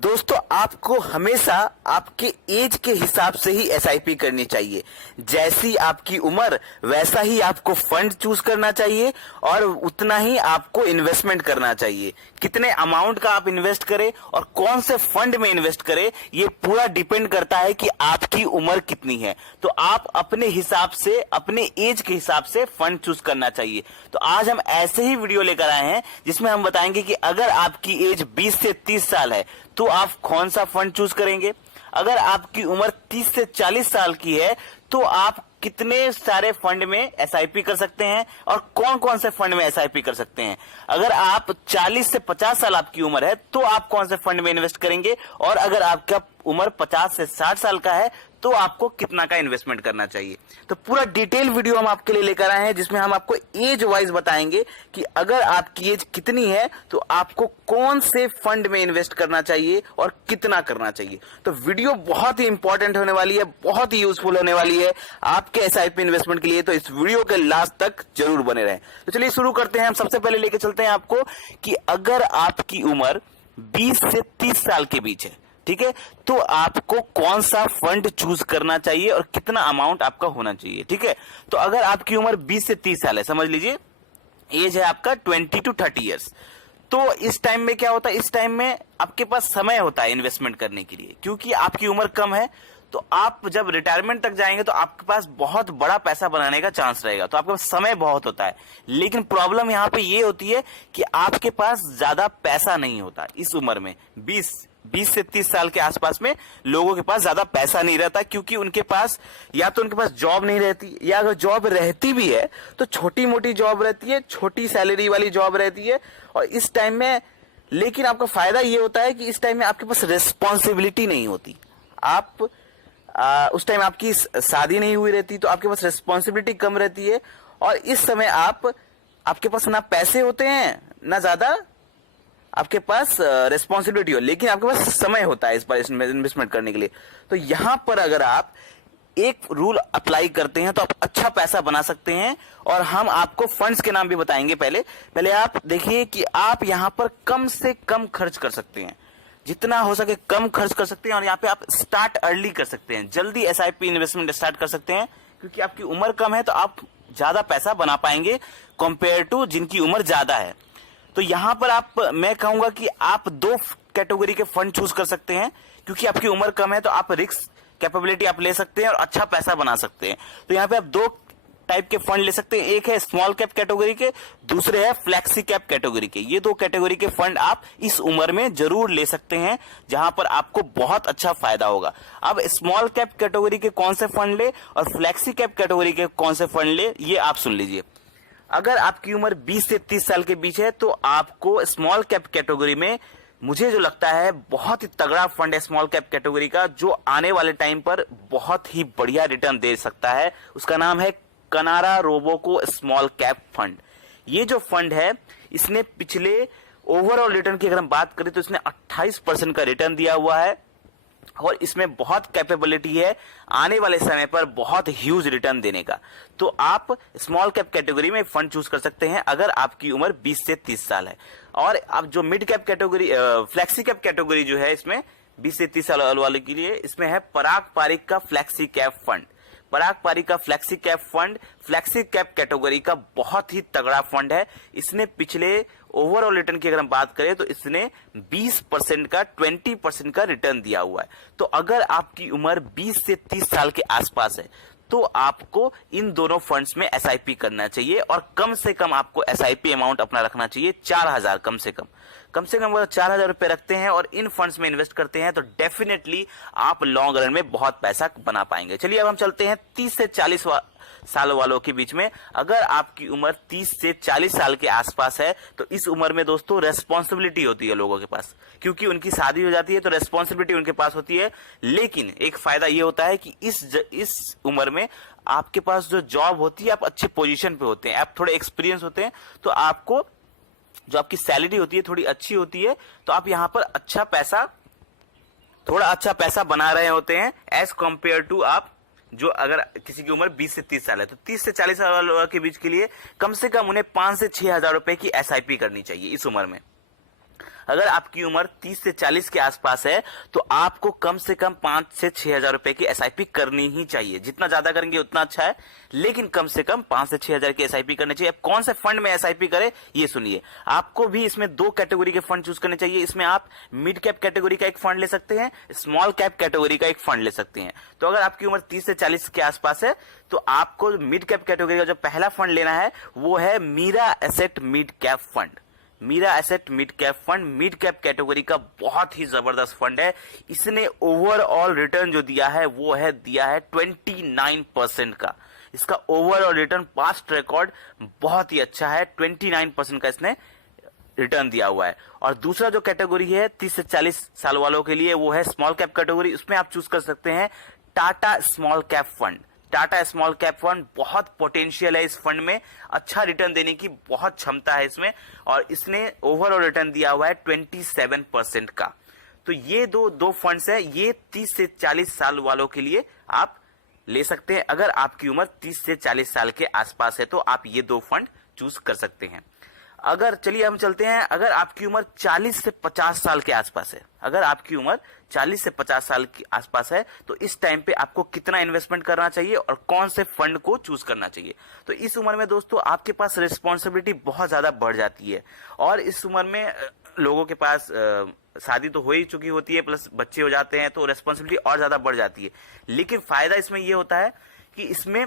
दोस्तों आपको हमेशा आपके एज के हिसाब से ही एसआईपी करनी चाहिए। जैसी आपकी उम्र वैसा ही आपको फंड चूज करना चाहिए और उतना ही आपको इन्वेस्टमेंट करना चाहिए। कितने अमाउंट का आप इन्वेस्ट करें और कौन से फंड में इन्वेस्ट करें ये पूरा डिपेंड करता है कि आपकी उम्र कितनी है। तो आप अपने हिसाब से, अपने एज के हिसाब से फंड चूज करना चाहिए। तो आज हम ऐसे ही वीडियो लेकर आए हैं जिसमें हम बताएंगे कि अगर आपकी एज 20 से 30 साल है तो आप कौन सा फंड चूज करेंगे। अगर आपकी उम्र 30 से 40 साल की है तो आप कितने सारे फंड में एसआईपी कर सकते हैं और कौन कौन से फंड में एसआईपी कर सकते हैं। अगर आप 40 से 50 साल आपकी उम्र है तो आप कौन से फंड में इन्वेस्ट करेंगे और अगर आपका उम्र 50 से 60 साल का है तो आपको कितना का इन्वेस्टमेंट करना चाहिए। तो पूरा डिटेल वीडियो हम आपके लिए लेकर आए हैं जिसमें हम आपको एज वाइज बताएंगे कि अगर आपकी एज कितनी है तो आपको कौन से फंड में इन्वेस्ट करना चाहिए और कितना करना चाहिए। तो वीडियो बहुत ही इंपॉर्टेंट होने वाली है, बहुत ही यूजफुल होने वाली है आपके एसआईपी इन्वेस्टमेंट के लिए। तो इस वीडियो के लास्ट तक जरूर बने रहें। तो चलिए शुरू करते हैं। हम सबसे पहले लेके चलते हैं आपको कि अगर आपकी उम्र 20 से 30 साल के बीच है, ठीक है, तो आपको कौन सा फंड चूज करना चाहिए और कितना अमाउंट आपका होना चाहिए। ठीक है, तो अगर आपकी उम्र 20 से 30 साल है, समझ लीजिए एज है आपका 20 to 30 ईयर्स, तो इस टाइम में क्या होता है, इस टाइम में आपके पास समय होता है इन्वेस्टमेंट करने के लिए, क्योंकि आपकी उम्र कम है। तो आप जब रिटायरमेंट तक जाएंगे तो आपके पास बहुत बड़ा पैसा बनाने का चांस रहेगा, तो आपके पास समय बहुत होता है। लेकिन प्रॉब्लम यहाँ पे ये होती है कि आपके पास ज्यादा पैसा नहीं होता इस उम्र में। 20 से 30 साल के आसपास में लोगों के पास ज्यादा पैसा नहीं रहता, क्योंकि उनके पास या तो उनके पास जॉब नहीं रहती, या अगर जॉब रहती भी है तो छोटी मोटी जॉब रहती है, छोटी सैलरी वाली जॉब रहती है। और इस टाइम में लेकिन आपका फायदा ये होता है कि इस टाइम में आपके पास रिस्पॉन्सिबिलिटी नहीं होती। आप उस टाइम आपकी शादी नहीं हुई रहती तो आपके पास रिस्पॉन्सिबिलिटी कम रहती है। और इस समय आपके पास ना पैसे होते हैं ना ज्यादा आपके पास रिस्पॉन्सिबिलिटी हो, लेकिन आपके पास समय होता है इस पर इन्वेस्टमेंट करने के लिए। तो यहां पर अगर आप एक रूल अप्लाई करते हैं तो आप अच्छा पैसा बना सकते हैं। और हम आपको फंड्स के नाम भी बताएंगे। पहले आप देखिए कि आप यहां पर कम से कम खर्च कर सकते हैं, जितना हो सके कम खर्च कर सकते हैं। और यहाँ पे आप स्टार्ट अर्ली कर सकते हैं, जल्दी एसआईपी इन्वेस्टमेंट स्टार्ट कर सकते हैं, क्योंकि आपकी उम्र कम है तो आप ज्यादा पैसा बना पाएंगे कंपेयर टू जिनकी उम्र ज्यादा है। तो यहां पर मैं कहूंगा कि आप 2 कैटेगरी के फंड चूज कर सकते हैं, क्योंकि आपकी उम्र कम है तो आप रिस्क कैपेबिलिटी आप ले सकते हैं और अच्छा पैसा बना सकते हैं। तो यहाँ पे आप 2 टाइप के फंड ले सकते हैं, एक है स्मॉल कैप कैटेगरी के, दूसरे है फ्लेक्सी कैप कैटेगरी के। ये 2 कैटेगरी के फंड आप इस उम्र में जरूर ले सकते हैं, जहां पर आपको बहुत अच्छा फायदा होगा। अब स्मॉल कैप कैटेगरी के कौन से फंड ले और फ्लेक्सी कैप कैटेगरी के कौन से फंड ले, ये आप सुन लीजिए। अगर आपकी उम्र 20 से 30 साल के बीच है तो आपको स्मॉल कैप कैटेगरी में, मुझे जो लगता है, बहुत ही तगड़ा फंड है स्मॉल कैप कैटेगरी का, जो आने वाले टाइम पर बहुत ही बढ़िया रिटर्न दे सकता है। उसका नाम है कनारा रोबोको स्मॉल कैप फंड। ये जो फंड है इसने पिछले ओवरऑल रिटर्न की अगर हम बात करें तो इसने 28% का रिटर्न दिया हुआ है और इसमें बहुत कैपेबिलिटी है आने वाले समय पर बहुत ह्यूज रिटर्न देने का। तो आप स्मॉल कैप कैटेगरी में फंड चूज कर सकते हैं अगर आपकी उम्र 20 से 30 साल है। और अब जो mid cap category, flexi cap category जो है, इसमें 20 से 30 साल वाले के लिए इसमें है पराग पारिक का फ्लेक्सी कैप फंड। पराग पारिक का flexi cap fund flexi cap category का बहुत ही तगड़ा फंड है। इसने पिछले ओवरऑल रिटर्न की अगर हम बात करें तो इसने 20% का 20% का रिटर्न दिया हुआ है। तो अगर आपकी उम्र 20 से 30 साल के आसपास है तो आपको इन दोनों फंड्स में एसआईपी करना चाहिए और कम से कम आपको एसआईपी अमाउंट अपना रखना चाहिए 4000, कम से कम अगर 4000 रुपए रखते हैं और इन फंड्स में इन्वेस्ट करते हैं तो डेफिनेटली आप लॉन्ग रन में बहुत पैसा बना पाएंगे। चलिए अब हम चलते हैं 30 से 40 साल वालों के बीच में। अगर आपकी उम्र 30 से 40 साल के आसपास है तो इस उम्र में दोस्तों रेस्पॉन्सिबिलिटी होती है लोगों के पास, क्योंकि उनकी शादी हो जाती है तो रेस्पॉन्सिबिलिटी उनके पास होती है। लेकिन एक फायदा ये होता है कि इस उम्र में आपके पास जो जॉब होती है, आप अच्छे पोजीशन पे होते हैं, आप थोड़े एक्सपीरियंस होते हैं, तो आपको जो आपकी सैलरी होती है थोड़ी अच्छी होती है, तो आप यहाँ पर थोड़ा अच्छा पैसा बना रहे होते हैं एज कंपेयर टू आप जो अगर किसी की उम्र 20 से 30 साल है। तो 30 से 40 साल के बीच के लिए कम से कम उन्हें 5 से 6 हजार रुपए की एसआईपी करनी चाहिए इस उम्र में। अगर आपकी उम्र 30 से 40 के आसपास है तो आपको कम से कम 5 से 6 हजार रुपए की एसआईपी करनी ही चाहिए। जितना ज्यादा करेंगे उतना अच्छा है, लेकिन कम से कम 5 से 6 हजार की एसआईपी करनी चाहिए। अब कौन से फंड में एसआईपी करें ये सुनिए। आपको भी इसमें 2 कैटेगरी के फंड चूज करने चाहिए। इसमें आप मिड कैप कैटेगरी का एक फंड ले सकते हैं, स्मॉल कैप कैटेगरी का एक फंड ले सकते हैं। तो अगर आपकी उम्र 30 से 40 के आसपास है तो आपको मिड कैप कैटेगरी का जो पहला फंड लेना है वो है Mirae asset mid cap fund. Mirae asset mid cap fund mid cap category का बहुत ही जबरदस्त फंड है। इसने ओवरऑल रिटर्न जो दिया है वो है दिया है 29% का। इसका ओवरऑल रिटर्न पास्ट रिकॉर्ड बहुत ही अच्छा है, 29% का इसने रिटर्न दिया हुआ है। और दूसरा जो कैटेगरी है 30 से 40 साल वालों के लिए वो है स्मॉल कैप कैटेगरी। उसमें आप चूज कर सकते हैं Tata small cap fund. Tata small cap fund बहुत पोटेंशियल है, इस फंड में अच्छा रिटर्न देने की बहुत क्षमता है इसमें, और इसने ओवरऑल रिटर्न दिया हुआ है 27% का। तो ये दो फंड्स है, ये 30 से 40 साल वालों के लिए आप ले सकते हैं। अगर आपकी उम्र 30 से 40 साल के आसपास है तो आप ये 2 फंड चूज कर सकते हैं। अगर चलिए हम चलते हैं, अगर आपकी उम्र 40 से 50 साल के आसपास है, अगर आपकी उम्र 40 से 50 साल के आसपास है तो इस टाइम पे आपको कितना इन्वेस्टमेंट करना चाहिए और कौन से फंड को चूज करना चाहिए। तो इस उम्र में दोस्तों आपके पास रिस्पॉन्सिबिलिटी बहुत ज्यादा बढ़ जाती है, और इस उम्र में लोगों के पास शादी तो हो ही चुकी होती है, प्लस बच्चे हो जाते हैं, तो रिस्पॉन्सिबिलिटी और ज्यादा बढ़ जाती है। लेकिन फायदा इसमें यह होता है कि इसमें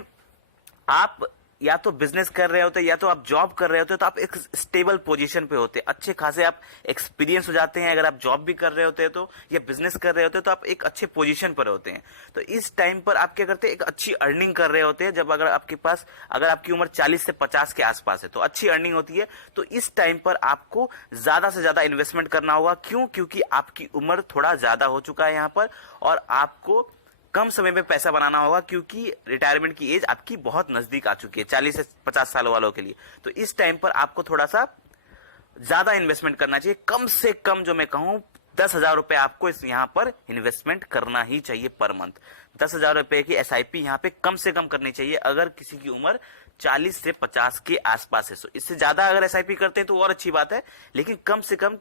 आप या तो बिजनेस कर रहे होते या तो आप जॉब कर रहे होते, तो आप एक स्टेबल पोजीशन पे होते, अच्छे खासे आप एक्सपीरियंस हो जाते हैं। अगर आप जॉब भी कर रहे होते हैं तो, या बिजनेस कर रहे होते हैं तो आप एक अच्छे पोजीशन पर होते हैं। तो इस टाइम पर आप क्या करते हैं, एक अच्छी अर्निंग कर रहे होते हैं। जब अगर आपकी उम्र 40 से 50 के आसपास है तो अच्छी अर्निंग होती है। तो इस टाइम पर आपको ज्यादा से ज्यादा इन्वेस्टमेंट करना होगा। क्यों? क्योंकि आपकी उम्र थोड़ा ज्यादा हो चुका है यहाँ पर, और आपको कम समय में पैसा बनाना होगा, क्योंकि रिटायरमेंट की एज आपकी बहुत नजदीक आ चुकी है 40 से 50 साल वालों के लिए। तो इस टाइम पर आपको थोड़ा सा ज्यादा इन्वेस्टमेंट करना चाहिए। कम से कम जो मैं कहूं 10,000 रुपए आपको यहाँ पर इन्वेस्टमेंट करना ही चाहिए पर मंथ। 10,000 रुपए की एसआईपी यहाँ पे कम से कम करनी चाहिए अगर किसी की उम्र 40 से 50 के आसपास है। इससे ज्यादा अगर एसआईपी करते हैं तो और अच्छी बात है, लेकिन कम से कम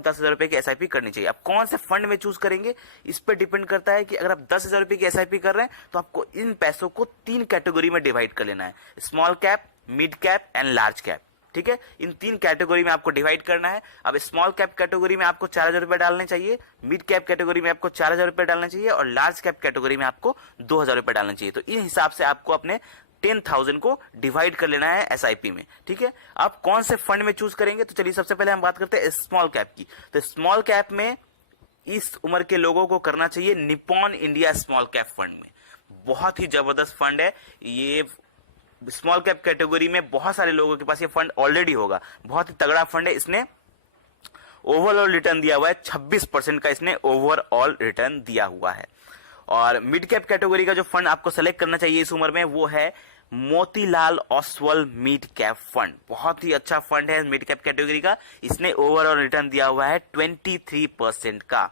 10,000 रुपए की एसआईपी करनी चाहिए। अब कौन से फंड में चूज करेंगे इस पर डिपेंड करता है कि अगर आप 10,000 रुपए की एसआईपी कर रहे हैं तो आपको इन पैसों को 3 कैटेगरी में डिवाइड कर लेना है, small cap, mid cap and large cap. ठीक है, इन 3 कैटेगरी में आपको डिवाइड करना है। अब स्मॉल कैप कैटेगरी में आपको 4,000 रुपए डालने चाहिए, मिड कैप कैटेगरी में आपको 4,000 रुपए डालने चाहिए, और लार्ज कैप कैटेगरी में आपको 2,000 रुपए डालने चाहिए। तो इन हिसाब से आपको अपने 10,000 को डिवाइड कर लेना है एसआईपी में। ठीक है, आप कौन से फंड में चूज करेंगे, तो चलिए सबसे पहले हम बात करते हैं स्मॉल कैप की। तो स्मॉल कैप में इस उम्र के लोगों को करना चाहिए Nippon India small cap fund में। बहुत ही जबरदस्त फंड है ये। स्मॉल कैप कैटेगरी में बहुत सारे लोगों के पास ये फंड ऑलरेडी होगा। बहुत ही तगड़ा फंड है। इसने ओवरऑल रिटर्न दिया हुआ है 26% का, इसने ओवरऑल रिटर्न दिया हुआ है। और मिड कैप कैटेगरी का जो फंड आपको सेलेक्ट करना चाहिए इस उम्र में वो है Motilal Oswal mid cap fund. बहुत ही अच्छा फंड है मिड कैप कैटेगरी का, इसने ओवरऑल रिटर्न दिया हुआ है 23% का।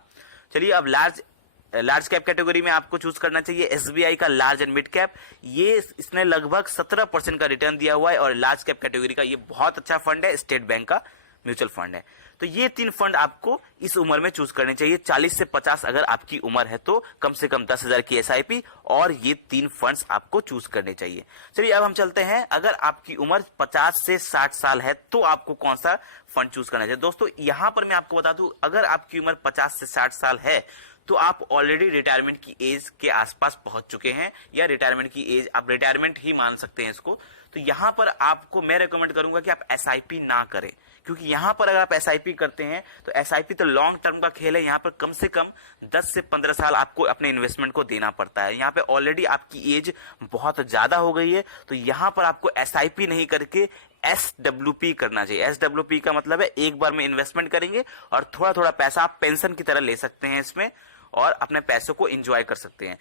चलिए अब लार्ज कैप कैटेगरी में आपको चूज करना चाहिए एसबीआई का लार्ज एंड मिड कैप। ये इसने लगभग 17% का रिटर्न दिया हुआ है, और लार्ज कैप कैटेगरी का ये बहुत अच्छा फंड है, स्टेट बैंक का म्यूचुअल फंड है। तो ये 3 फंड आपको इस उम्र में चूज करने चाहिए। 40 से 50 अगर आपकी उम्र है तो कम से कम 10,000 की एसआईपी, और ये 3 फंड्स आपको चूज करने चाहिए। चलिए अब हम चलते हैं, अगर आपकी उम्र 50 से 60 साल है तो आपको कौन सा फंड चूज करना चाहिए। दोस्तों यहां पर मैं आपको बता दूं, अगर आपकी उम्र 50 से 60 साल है तो आप ऑलरेडी रिटायरमेंट की एज के आसपास पहुंच चुके हैं, या रिटायरमेंट की एज आप रिटायरमेंट ही मान सकते हैं इसको। तो यहां पर आपको मैं रेकमेंड करूंगा कि आप एसआईपी ना करें, क्योंकि यहां पर अगर आप एसआईपी करते हैं तो एसआईपी तो लॉन्ग टर्म का खेल है। यहां पर कम से कम 10 से 15 साल आपको अपने इन्वेस्टमेंट को देना पड़ता है। यहां पे ऑलरेडी आपकी एज बहुत ज्यादा हो गई है, तो यहां पर आपको एसआईपी नहीं करके एसडब्ल्यूपी करना चाहिए। एसडब्ल्यूपी का मतलब है एक बार में इन्वेस्टमेंट करेंगे और थोड़ा थोड़ा पैसा आप पेंशन की तरह ले सकते हैं इसमें, और अपने पैसों को एंजॉय कर सकते हैं।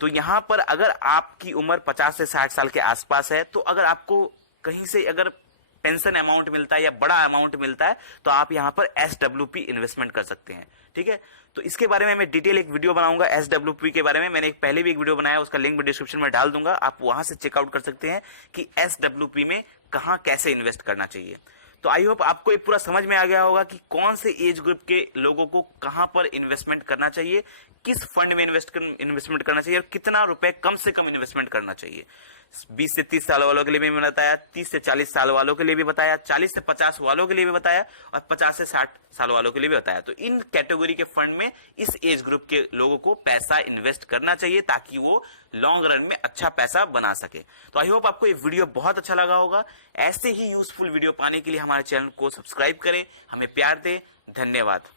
तो यहां पर अगर आपकी उम्र 50 से 60 साल के आसपास है तो अगर आपको कहीं से अगर पेंशन अमाउंट मिलता है या बड़ा अमाउंट मिलता है तो आप यहां पर एसडब्ल्यूपी इन्वेस्टमेंट कर सकते हैं। ठीक है, तो इसके बारे में मैं डिटेल एक वीडियो बनाऊंगा एसडब्ल्यूपी के बारे में। मैंने पहले भी एक वीडियो बनाया, उसका लिंक भी डिस्क्रिप्शन में डाल दूंगा, आप वहां से चेकआउट कर सकते हैं कि एसडब्ल्यूपी में कहां कैसे इन्वेस्ट करना चाहिए। तो आई होप आपको ये पूरा समझ में आ गया होगा कि कौन से एज ग्रुप के लोगों को कहां पर इन्वेस्टमेंट करना चाहिए, किस फंड में इन्वेस्टमेंट करना चाहिए और कितना रुपए कम से कम इन्वेस्टमेंट करना चाहिए। 20 से 30 साल वालों के लिए भी मैंने बताया, 30 से 40 साल वालों के लिए भी बताया, 40 से 50 वालों के लिए भी बताया और 50 से 60 साल वालों के लिए भी बताया। तो इन कैटेगरी के फंड में इस एज ग्रुप के लोगों को पैसा इन्वेस्ट करना चाहिए ताकि वो लॉन्ग रन में अच्छा पैसा बना सके। तो आई होप आपको ये वीडियो बहुत अच्छा लगा होगा। ऐसे ही यूजफुल वीडियो पाने के लिए हमारे चैनल को सब्सक्राइब करें, हमें प्यार दें। धन्यवाद।